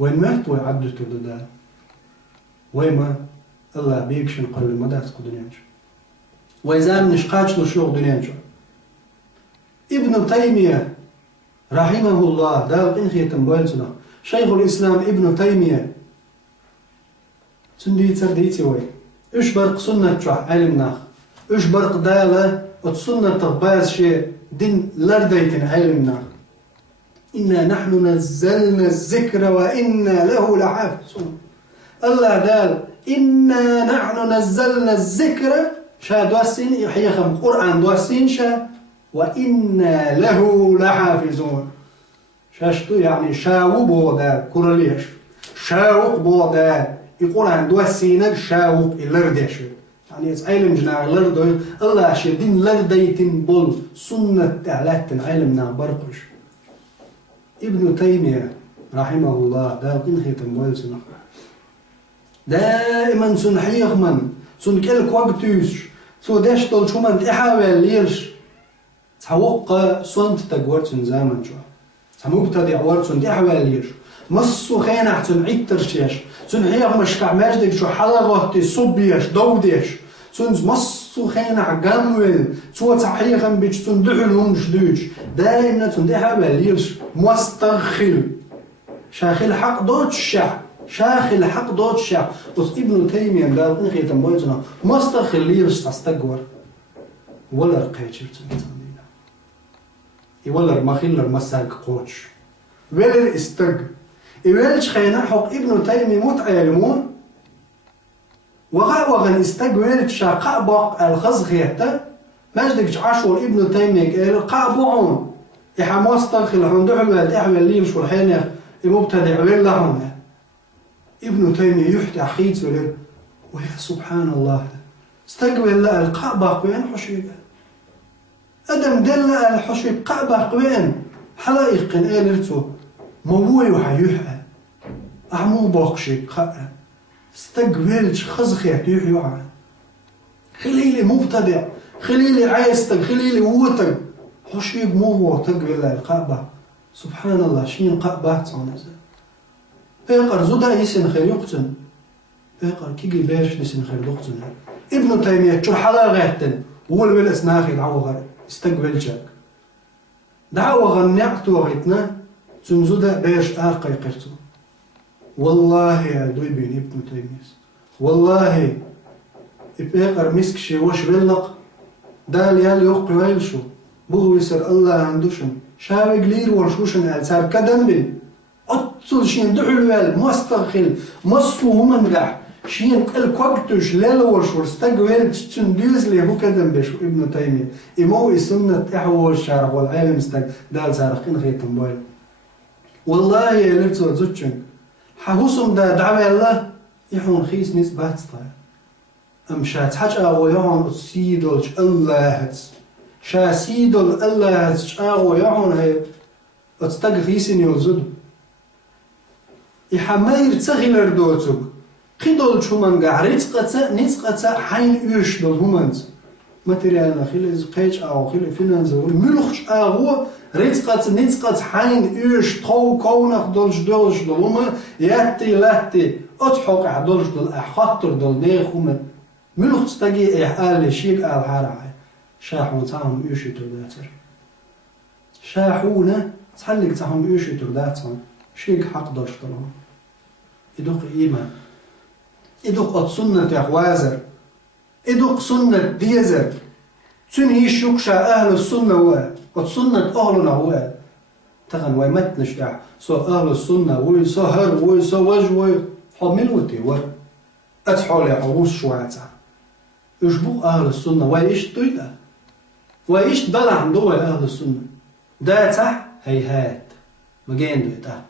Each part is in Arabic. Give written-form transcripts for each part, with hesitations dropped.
وين مات ويعدته ده ويما الله بيكشن قال ما داس قدنيانش وإذا من شقاش نشوق دنيانش ابن تيمية رحمه الله دال إنخي تنبولتنا شيخ الإسلام ابن تيمية تندي ترديتي وي إيش برق سنة تشوح علمنا إيش برق دالة وتسنة تغباز شيء دين لرديتن علمنا إنا نحن نزلنا الذكر وإنا له لحافظون الله دال إنا نحن نزلنا الذكر شا دواسين يحيخم قرآن دواسين شا وإنا له لحافظون شاشتو يعني شاو بودا كورليش شاوق بودا يقول عن دواسين شاوق اللردش يعني علم جنا لردو الله شدين لرديتن بول سنة تعلاتن علمنا برقش ابن تيمية رحمه الله دا قنخيتن بول سنة دائما سنحيخ من سن كل وقتوش سو داش طول شو من تحاول ليش تحوق سنت تقورت سن زمن شو تمبتدع ورت سن تحاول ليش مصو خينع سن عيد ترشيش سن حيخ مشكع ماجدك شو حلقة صبيش دوديش سن مصو خينع جمول سو تحيخن بيش سن دحلهم شدوش دائما سن تحاول ليش مستغل شاخل حق دوت الشعب شاخ الحق دوت الشعب بس ابن تيمية قال إنخي تنبويتنا مستغل ليش تستقور ولا رقيتش تنبويتنا ولا مخيلر مساق قوتش ولا استق إيوالش خينا حق ابن تيمية متعلمون وغن استق ويلش شاقاء باق الخزخيته ماجدك عاشور ابن تيمية قال قابعون إحا مستغل هندوح الوالد إحوال ليش والحين مبتدع ولا هم ابن تيمية يحتى حيت ولد ويا سبحان الله استقبل لا القعبة وين حشيق أدم دل الحشيق قعبة وين حلائق قالرتو مووي وحيوحى أعمو باقشيق قعبة استقبلش خزخيت يحيوحى خليلي مبتدع خليلي عايستك خليلي ووتك حشيق موو تقبل لا القعبة سبحان الله شين قعبة تصنزل بيقر زودا يسن خير يقتن بيقر كيجي بيرش نسن خير يقتن ابن تيمية شو حلا غيتن وول بالس ناخي دعوة استقبل شك دعوة غنيعتو غيتنا تن زودا بيرش آرقى يقرتو والله يا دوي بين ابن تيمية والله بيقر مسك شي وش بلق دال يالي يقي ويلشو بغو يسر الله عندوشن شاوي قليل ورشوشن ألسار كدنبي أتصل شين دحلوال مستغل مصفو هم نجح شين الكوكتوش لالورش ورستقبل تندوز لي هو كدم بشو ابن تيمية إمو سنة إحوى الشارع والعالم استق دال سارقين خيتم بويل والله يا لرتو زوجن حهوسم دا دعوة الله يحون خيس نيس باتستاي أمشات حاجة ويحون سيدولش الله هتس شا سيدول الله هتس شاو يحون هي أتستغيسين يوزدو يحماير تغيلر دوتوك قيدول شو من قاعد نسقة حين يش دول همانز ماتريالنا خيل قيش أو خيل فينانز ملخش هو رزقة نسقة حين يش طو كونك دولش دول هما ياتي لاتي أضحك عدولش دول أخطر دول نيخ هما ملخش تجي إحال شيء الحارة شاحون تعهم يش ترداتر شاحونا تحلق تعهم يش ترداتر شيء حق داشت لهم إدوق إيمان إدوق سنة يحوازر إدوق سنة ديزر سنة يشوكشا أهل السنة هو سنة أهلنا هو تغن ويمتنش دع سو أهل السنة ويسهر ويسوج وحملوتي وأتحول عروس شواتع يشبوك أهل السنة وإيش تيدا وإيش دل عن دول أهل السنة داتح هيهات مجين دويتاق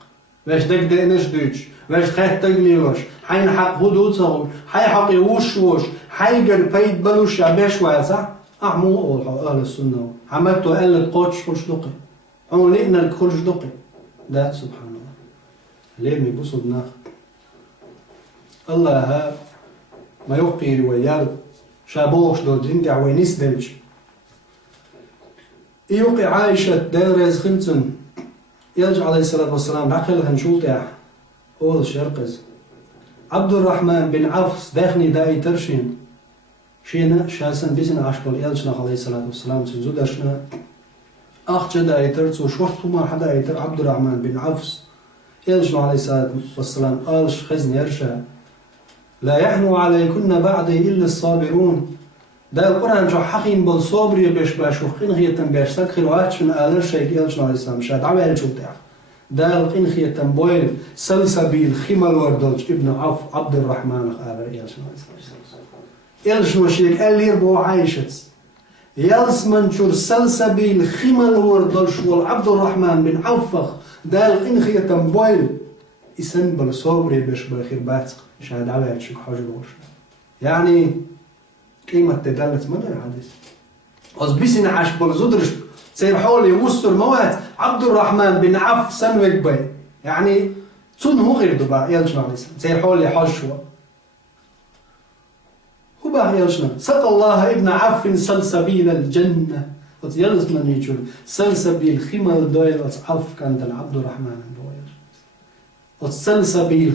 واش دك دينش دوتش واش خيت تقليلوش حين حق هدوتهم حي حق يوشوش حي قل بيت بلوش عباش واسع أعمو أول أهل السنة عملتو قلت قوتش خلش دقي عمو لقنا لك خلش دقي ده سبحان الله ليه ميبوسو بناخ الله ها ما يوقي روايال شابوش دول جندع وينيس دلج يوقي عائشة دارز خمسن يرجع عليه الصلاة والسلام بعقلها نشوطها أول شرقز عبد الرحمن بن عوف داخني داي ترشين شينا شاسن بيسنا عشبول يلشنا عليه الصلاة والسلام زودرشنا أخ جدا يترتو شوشتو ما حدا يتر عبد الرحمن بن عوف يلشنا عليه الصلاة والسلام قالش خزن يرشا لا يحنو عليكن بعدي إلا الصابرون دا القرآن جو حقين بالصبر يبش باشوخين خيتن باش سكر واتشن آلر شيء يلشنا عليه السلام شاد عوال جوتاع دا القين خيتن بويل سلسبيل خمال وردلج ابن عوف عبد الرحمن آلر يلشنا عليه السلام يلشنا شيك ألير بو عايشت يلس منشور سلسبيل خمال وردلج والعبد الرحمن بن عوفخ دا القين خيتن بويل إسن بالصبر يبش بالخير باتق شاد عوال شيك حاجة الوش يعني قيمة تدلت من الحديث أز بيسنا عشبول زودرش سير حولي وستر موات عبد الرحمن بن عوف سنوك بي يعني تون هو غير دبا يلشنا عليه السلام سير حولي حشوة هو بقى يلشنا سقى الله ابن عوف سلسبيل الجنة وتيلز من يجول سلسبيل خمال دويل عوف كانت عبد الرحمن دويل وتسلسبيل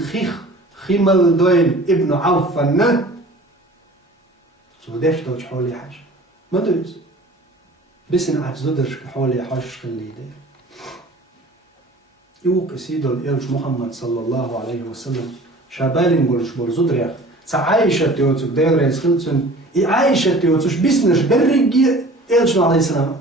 خمال دويل ابن عوف النه سو داش دوش حولي حاجة ما دوز بسنا عتزودرش حولي حاجة خلي دير يوق سيدو الإلش محمد صلى الله عليه وسلم شابالين بولش بولزودريخ عايشة تيوتسك داير يسخلتن عايشة تيوتسش بسنش برقي إلش عليه السلام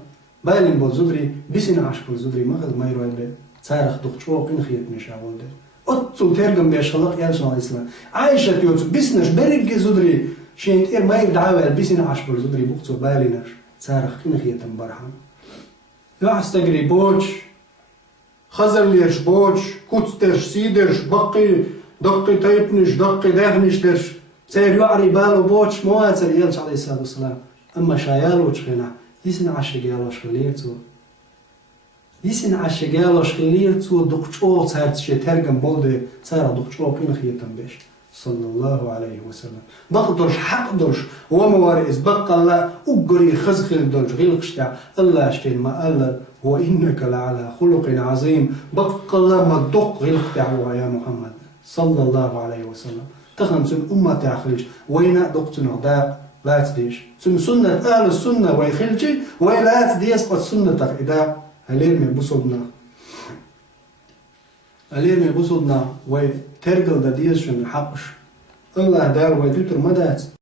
بالين بولزودري بسنا عش بولزودري مغل ما يروي بي تاريخ دخشوق إن خيط مشاول دير أطل ترجم بيش خلق إلش عليه السلام عايشة تيوتسك بسنش برقي زودري شين تير ما يدعوا بيسنا عشبر زودري بوقتو بالينش صارخ كنا خيتم برحم يا استجري بوش خزر ليش بوش كوتسترش سيدرش بقي دقي تيبنش دقي داغنش درش سير يعري بالو بوش مواتر يلش عليه الصلاة والسلام أما شايالو تشخينا يسنا عشقيالوش خليرتو يسنا عشقيالوش خليرتو دقشو صارت شي ترجم بولدي صار دقشو كنا خيتم بيش صلى الله عليه وسلم بقدرش حقدرش وموارئز بقى الله أقري خزخل دلج غلقشتع الله اشتين ما الله وإنك لعلى خلق عظيم بقى الله ما الدق غلقتع يا محمد صلى الله عليه وسلم تخن سن أمة تعخلج وين دقتنا داق لا تديش سن سنة أهل السنة ويخلجي ولا تديس قد سنة تقعدا هليرمي بصدنا هليرمي بصدنا وترجل دا ديش من حقش الله دار ويدوتر مدات